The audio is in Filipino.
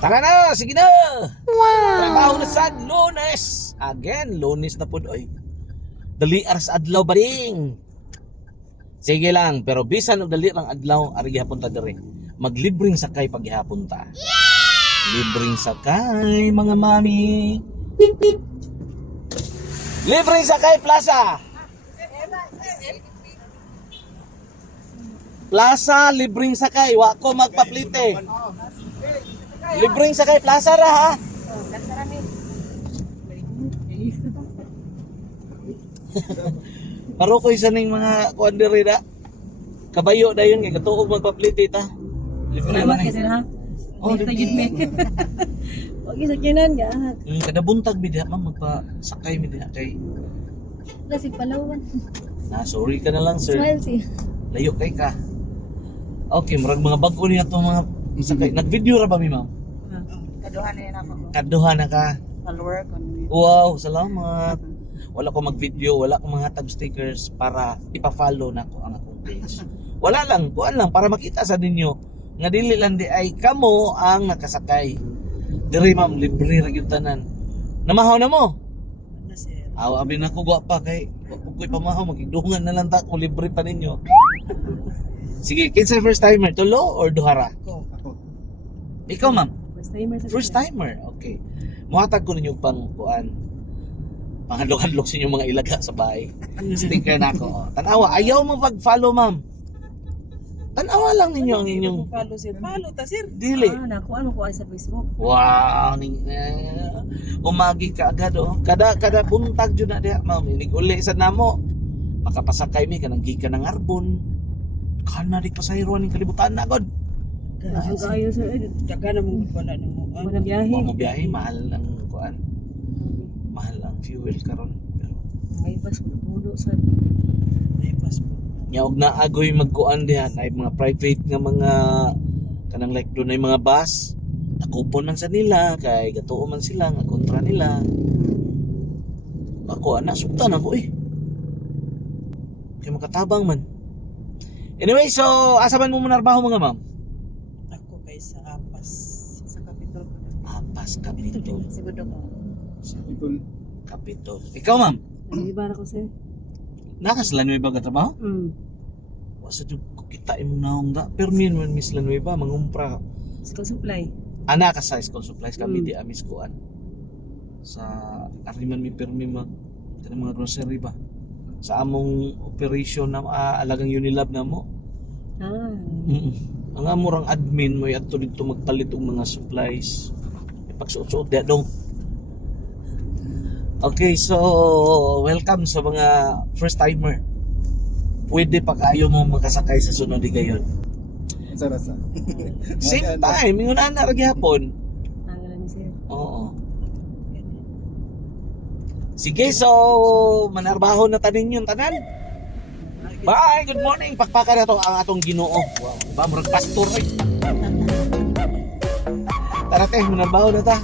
Tara na, sige na. Wow. Trabaho na sa Lunes. Again, Lunes na po. Oy. Dali aras adlaw ba ding? Sige lang, pero bisan og dali lang adlaw ari gihapon ta dire. Maglibreng sakay pag gihapon ta. Libreng sakay mga mami. Libreng sakay plaza. Plaza, libreng sakay. Wa ko magpaplite. Libreng sakay plaza ra ha. Paro ko isa ning mga kuan diri da. Kabayo dayon kay katuog magpaplite ta. Libre man Kasi ha? Oh, Dito yun me. Huwag isakinan ka. kada buntag mi diha ma'am magpasakay mi diha kay Kasi Palawan. sorry ka na lang sir. Smile siya. Layo kay ka. Okay, murag mga bag-o niya to mga sakay. Nag-video ra ba mi ma'am? Kaduhan na yan ako. Kaduha na ka. Follower ko. Wow, salamat. Wala ko mag-video, wala ko mga tag stickers para ipa-follow na ko ang akong page. Wala lang, kuan lang para makita sa ninyo nga dili lang di ay kamo ang nakasakay. Diri ma'am, libre ra gyud tanan. Namahaw na mo? Ano sir? Aw, abi na ko pa kay kung ko'y pamahaw magidungan na lang ta ko libre pa ninyo. Sige, kinsa first timer, tulo or duhara? Ako. Ikaw ma'am, First timer sa first timer. Okay. Muhatag ko ninyo pang kuan. Panghadlok-hadlok sa inyong mga ilaga sa bahay. Sticker na ako. Tanawa, ayaw mo pag-follow ma'am. Tanawa lang ninyo ang inyong Follow sir. Follow ta sir. dili. Nakuha mo ko ay sa Facebook. Wow, umagi ka agad oh. Kada buntag jud na diha ma'am. Inig uli sa namo. Makapasakay mi kanang gikan ng Arbon. Kana di pasayro ning kalibutan na god. Ang kayo sa Daga na mong wala na mo. wala biyahe. Wa mo biyahe mahal ang kuan. Mahal ang fuel karon. Pero May bus pulo sa May passport. nya og naagoy magkuan diha ay mga private nga mga kanang like doon ay mga bus. Nakupon man sa nila kay gatuo man sila nga kontra nila. Ako ana sugtan ako eh. Kay makatabang man. Anyway, so asa man mo manarbaho mga ma'am? Ako kay sa Apas. Sa Capitol. Apas Kapitol. Siguro ko. Kapitol. Ikaw ma'am, Di ba na ko sir? nakas La Nueva ka trabaho? Wasa jud ko kita imong naong da. Permin man Miss La Nueva mangumpra. School supply. Ana ka sa school supplies kami Mm. di amis kuan. Sa ariman mi permi mag kanang mga grocery ba. Sa among operation na alagang Unilab na mo. Ang amurang admin mo adto dito magpalit og mga supplies. Pagsuot-suot diha dong. Okay, so welcome sa mga first timer. Pwede pa kayo mo makasakay sa sunod di gayon. Sarasa. Same time, yung na ra gyapon. Tanggalan ni sir. Oo. Sige, so manarbaho na tanin yung tanan. Bye, good morning. Pakpaka na to ang atong Ginoo. Wow, ba murag pastor ay. Tara te, manarbaho na ta.